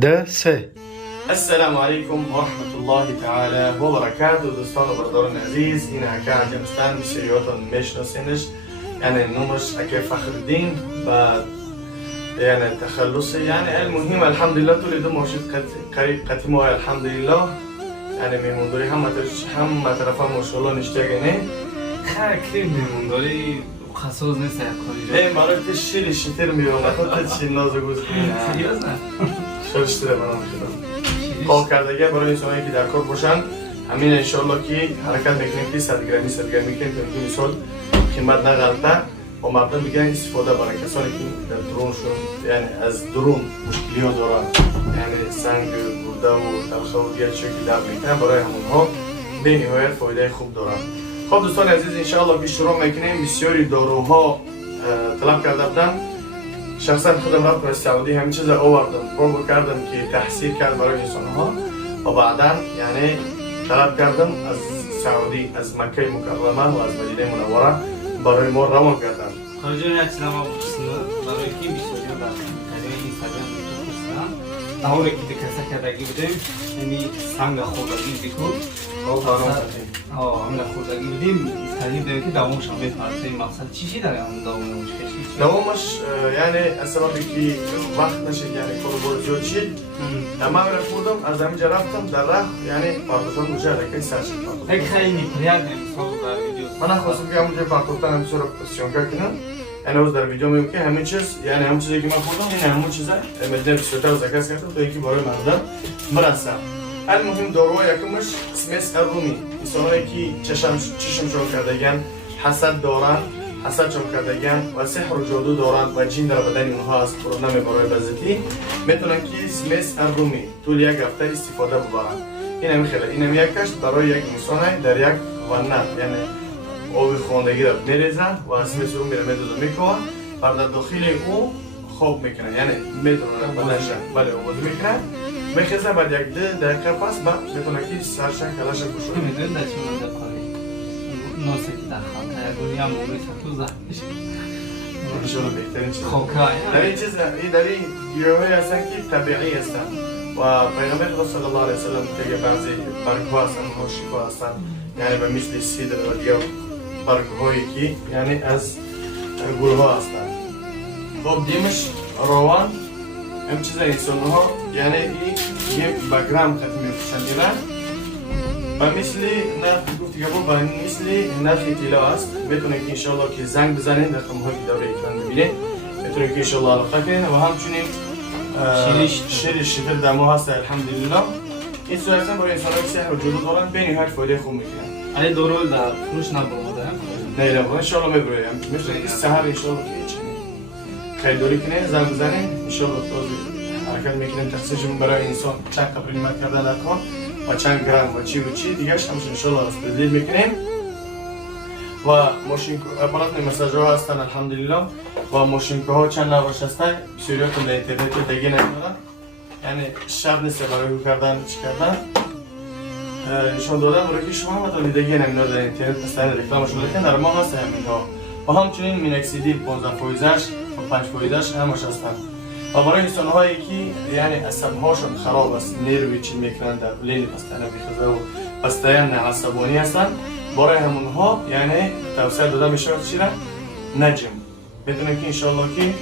ده سه. السلام عليكم ورحمة الله تعالى وبركاته. دوستان و برادران عزیز، این اکه عجمستان بسیاریاتان میشناسینش، یعنی نومش اکه فخر الدین بعد يعني تخلصي يعني المهم الحمد لله تولد موجود قتيمة الحمد لله يعني میمونداری هم طرفا ماشاءالله نشتگنه خیلی میمونداری خصوص نیست کاری ای برای که شیری شیتر میومد خودت چی نازگوز کنید سریاز نه شرشتره منم شدم کار کردگی برای انسانی که در کار باشن همین انشالله که حرکت میکنیم که صدگرمی کنیم که میتونی سال قیمت نغلطه و مردم بگن استفاده برای کسانی که در درونشون یعنی از درون مشکلی ها دارن، یعنی سنگ گرده و تلخه و دیگر چیزی که درد میکنن، برای همونها به نهایت فایده خوب دارن. خب دوستان عزیز، انشاءالله که شروع میکنیم. بسیاری داروها طلب کرده بودم، شخصا خودم رفتم از سعودی همین چیز آوردم، پروب کردم که تحصیل کرد برای انسانها و بعدا یعنی طلب کردم از سعودی، از مکه مکرمه و از مدینه منوره برای ما روان کردن. خارجی نتیجه ما بودیم برای کی بیشتری و کاری اینستاگرام می‌تونستم. داوری که کسا کردگی بودیم، یعنی سنگ خوردگی بیکو. همین خوردگی بودیم. تعریف داریم که دوامش هم می‌تونه. این مقصد چیزی داره هم دوامش کشی. دوامش یعنی از سببی که وقت نشد یعنی کاربرد زیاد شد. اما من رفتم از همینجا رفتم در راه یعنی پارتوتان اونجا لکه سرش یک خیلی پریاد نمی‌ساز در ویدیو. من خواستم که همونجا پارتوتان هم سر پوزیشن کنم. یعنی از در ویدیو میگم که همین چیز یعنی همون چیزی که من خوردم این همون چیزه. مدل بسیار زکات کردم تا اینکه برای مردم برسم. المهم داروها یکمش اسمش الرومی. انسانایی که چشمشون کردگان حسد دارن، حسدشون کردگان و سحر و جادو دارن و جین در بدن اونها از پرنامه برای بزرگی میتونن که اسمش الرومی طول یک هفته استفاده ببرن. این هم خیلی این هم یکش برای یک انسان در یک ونه یعنی آب خواندگی را میریزن و اسمش رو میدوزن میکنن و در داخل او خواب میکنن یعنی میدونن بدنشن بله آواز میکنن میخیزن بعد یک دقیقه پس میتونن که سرشن کلاشن بشورن. میدونید در چی مورد کاری ناسه که در خاطر دنیا مومی تو زهر میشه انشاءالله بهترین چیز خوکای در این چیز در این گیاهایی هستن که طبیعی هستن و پیغمبر خدا صلی الله علیه وسلم دیگه بعضی برگ‌ها هستن و شیفا هستن یعنی به مثل سیدر و دیگه برگ‌هایی که یعنی از گل‌ها هستن. خب دیمش روان هم چیز انسان‌ها یعنی این یه بگرام خط می‌فروشن دیدن و مثل نرخ گفتی که با مثل نرخ طلا است. میتونه که انشالله که زنگ بزنین در خمه‌های که داره اکران ببینید میتونه که انشالله علاقه کنین و همچنین شیرش شکر دمو هست الحمدلله. این صورتا برای انسان‌ها که سحر و جادو دارن به نهایت فایده خوب میکنن. علی دورو در فروش نبرده نه نه انشالله میبره میشه که سحر انشالله که خریداری کنه زنگ بزنین انشالله توضیح حرکت میکنیم تخصیصشون برای انسان چند قبلیمت کردن در کار و چند گرم و چی دیگرش همش انشالله تدلیل میکنیم و ماشین اپارات مساج ها هستن الحمدلله و ماشینکه ها چند نوعش هستن بسیاریاتون در اینترنت دیگه نمیدونن یعنی شب نیست برای کردن چی کردن نشان دادن برای که شما هم دیگه نمیدونن در اینترنت مثلا رکلامشون دارن در ما هست همین ها و همچنین مینکسیدی 15% و 5% همش هستن و برای انسان‌هایی که یعنی عصب‌هاشون خراب است نیروی چی میکنن در لین پستانه بخزه و پستان عصبانی هستن برای همونها یعنی توصیه داده میشه چی را نجم میدونن که انشالله که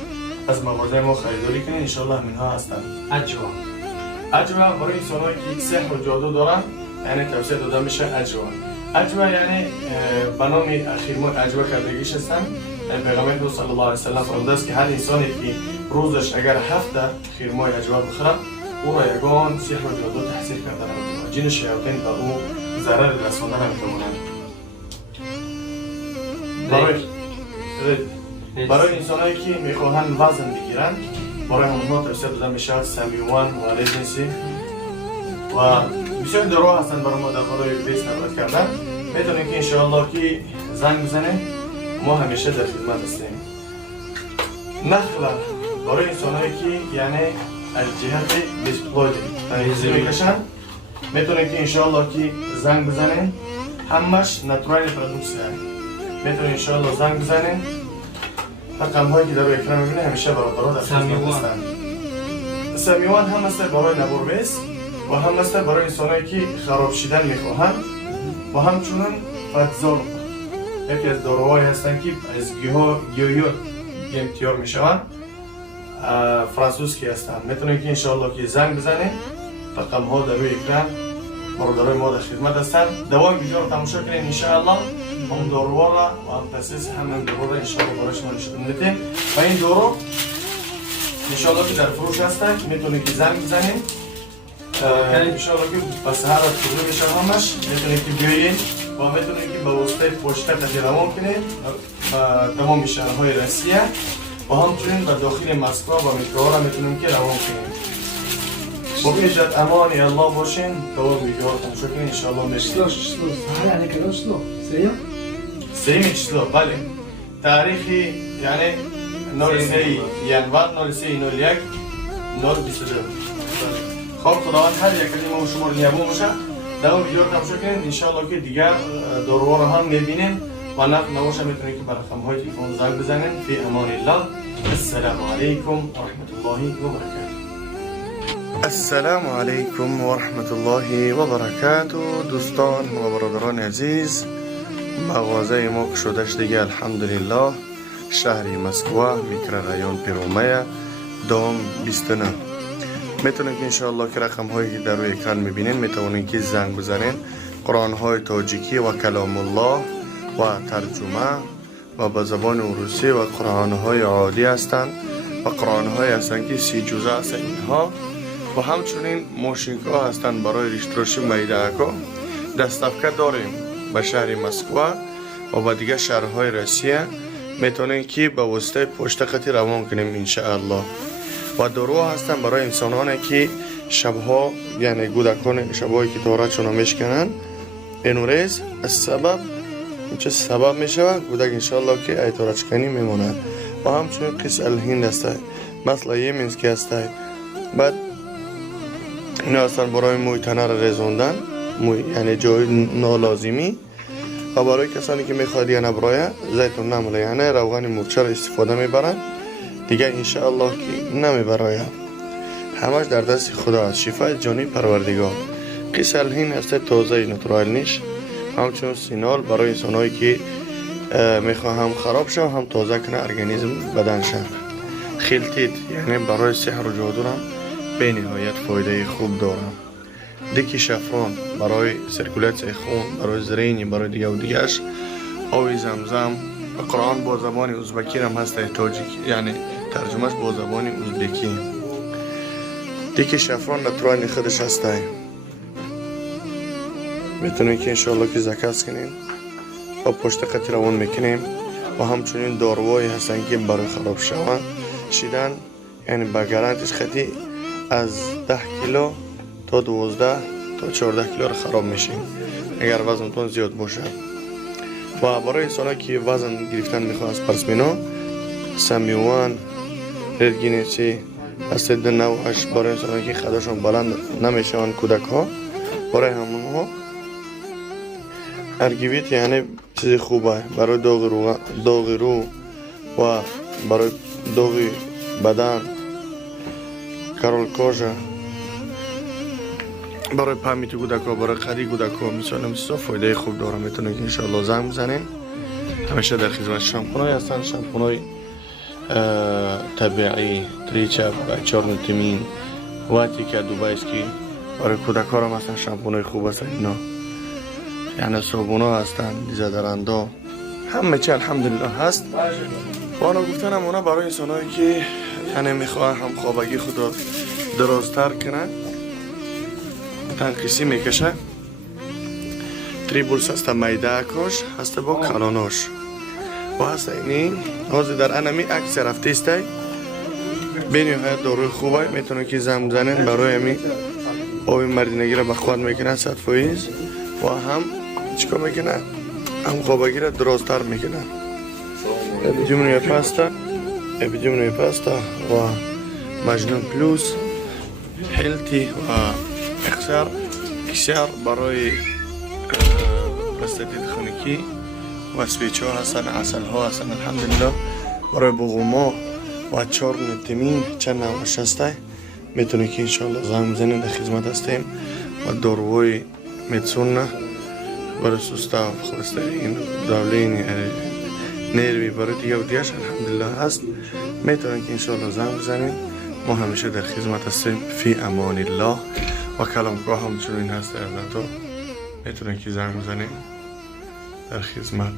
از مغازه ما خریداری کنین انشالله همینها هستن. اجوا برای انسان‌هایی که سحر و جادو دارن یعنی توصیه داده میشه اجوا یعنی به نام اخیر ما اجوا کردگیش هستن. پیغمبر صلی الله علیه و سلم فرموده است که هر انسانی که روزش اگر 7 خرمای اجوا بخوره او را یگان سحر و جادو تحصیل کردن و جن شیاطین به او ضرر رساندن نمیتوانند. برای انسانایی که میخواهند وزن بگیرند برای اونها توصیه داده میشه سمیوان و الیجنسی و بسیار دارو هستن برای ما در برای بیس نبرد کردن. میتونیم که انشاءالله که زنگ بزنیم ما همیشه در خدمت هستیم. نخلا برای انسانایی که یعنی از جهت دیسپلوید تنهیزی میکشن میتونیم که انشاءالله که زنگ بزنیم همش نتورال پرودوکس میتونیم انشاءالله زنگ بزنیم رقم هایی که در اکران میبینه همیشه برای در خدمت هستن. سمیوان هم است برای نبورویس و هم است برای انسانایی که خراب شدن میخواهند و همچنین فدزار یکی از داروهایی هستند که از گیاهی تیار میشوند. فرانسوزکی هستند. میتونید که انشاءالله که زنگ بزنید. رقم ها در روی اکران برادرای ما در خدمت هستند. دوام ویدیو رو تماشا کنید انشاءالله. هم داروها را و هم تاسیس همین دارو را انشاءالله برای شما نشون میدیم و این دارو انشاءالله که در فروش هستند. میتونید که زنگ بزنید. انشاءالله که به سحر طلوع میشه همش. میتونید که بیایید و میتونید که به واسطه پشت خط روان کنید به تمام شهرهای روسیه و همچنین به داخل مسکو و مترو را میتونیم که روان کنیم. باقی در امان الله باشین. دوام ویدیو رو تماشا کنید انشاءالله میبینید. سه چیزلو بله. تاریخی یعنی 03 ینوار 0301 022. خب خداوند هر یک کلمه و شما رو نیابون باشه. دوام ویدیو رو تماشا کنید انشاءالله که دیگر داروها رو هم میبینیم و نباشه میتونید که بر رقم‌های تلفن زنگ بزنید. فی امان الله. السلام علیکم و رحمت الله و برکاته. السلام علیکم و رحمت الله و برکاته. دوستان و برادران عزیز، مغازه ما که شدش دیگه الحمدلله شهری مسکو میکرورایون پیرومه دوم 29. میتونید که انشاءالله که رقم هایی که در روی اکران میبینین میتونید که زنگ بزنین. قرآن های تاجیکی و کلام الله و ترجمه و به زبان روسی و قرآن های عادی هستند و قرآن های هستند که 30 جزء هستند اینها و همچنین موشینک ها هستند برای ریشتراشی میدهکا. دستفکه داریم به شهر مسکو و به دیگه شهرهای روسیه. میتونید که به واسطه پشت خطی روان کنیم انشاءالله. و دارو هستن برای انسانانی که شبها یعنی کودکان شبهایی که طهارتشون میشکنن اینو ریز از سبب چه سبب میشه کودک انشاءالله که ای طهارتشکنی میمونه. و همچنین قص الهند هسته مثلا یمینسکی هسته. بعد اینا هستن برای موی تنه را ریزوندن یعنی جای نالازمی و برای کسانی که میخواد یعنی برای زیتون نمله یعنی روغن مرچه را استفاده میبرن دیگه انشاءالله که نمیبراید. همش در دست خدا است. شفای جانی پروردگار. قص الهند هسته تازه نتورال نیش. همچنین سینال برای انسانایی که میخواه هم خراب شد هم تازه کنه ارگانیسم بدنشان. خلطیت یعنی برای سحر و جادو هم به نهایت فایده خوب دارم. دیکی شفران برای سرکولیت خون، برای زرینی، برای دیگه و دیگهش. آوی زمزم و قرآن با زبان ازبکی هم هست تاجیک یعنی ترجمهش با زبان ازبکی. دیکی شفران نتورال خودش هسته. میتونید که انشاءالله که زکات کنین و پشت خط روان میکنیم و همچنین داروهایی هستن که برای خراب شدن یعنی با گارانتیش خطی از 10 کیلو تا 12 تا 14 کیلو خراب میشین اگر وزنتون زیاد باشه. و برای انسانایی که وزن گرفتن میخوان از پرسمینو سمیوان رگینیسی هست نوعش برای انسانایی که خداشون بلند نمیشون کودک ها برای همون ها ارگیویت یعنی چیز خوبه برای داغ رو و برای داغ بدن کارول کاژا برای پامیت کودک ها برای قدی کودک ها مثلا فایده خوب داره. میتونید انشاءالله زنگ بزنین. همیشه در خدمت شامپونای هستن. شامپونای طبیعی تریچپ و چارنوتیمین واتی که دوبایسکی برای کودک ها هم هستن. شامپونای خوب هستن اینا یعنی صابونا هستن دیزادرندا همه چی الحمدلله هست. و آنها گفتن هم اونا برای انسانایی که یعنی میخواه هم خوابگی خدا درازتر کنن تنقیسی میکشه. تریبولس هست میده کش هست با کلاناش و هست اینی حاضر در انمی عکس رفته استه بینی های داروی خوبه. میتونه که زم زنین برای امی آبی مردینگی را بخواد میکنن 100%. و هم چیکار میکنه هم خوابگی را درازتر میکنه. ابیجمنوی پاستا و مجنون پلوس هلتی و اکسر برای پرستاتیت خونگی و سویچ ها هستن عسل ها هستن الحمدلله برای بغوما و چارنوتیمین چند نوعش هسته. میتونه که انشالله زنگ بزنین، در خدمت هستیم. و داروهای میتسونه برای سوستا و خلاصه این داولین نیروی برای دیگه و دیگهش الحمدلله هست. میتونن که انشالله زنگ بزنین، ما همیشه در خدمت هستیم. فی امان الله. و کلامگاه همچنین هست در تو، میتونن که زنگ بزنین، در خدمت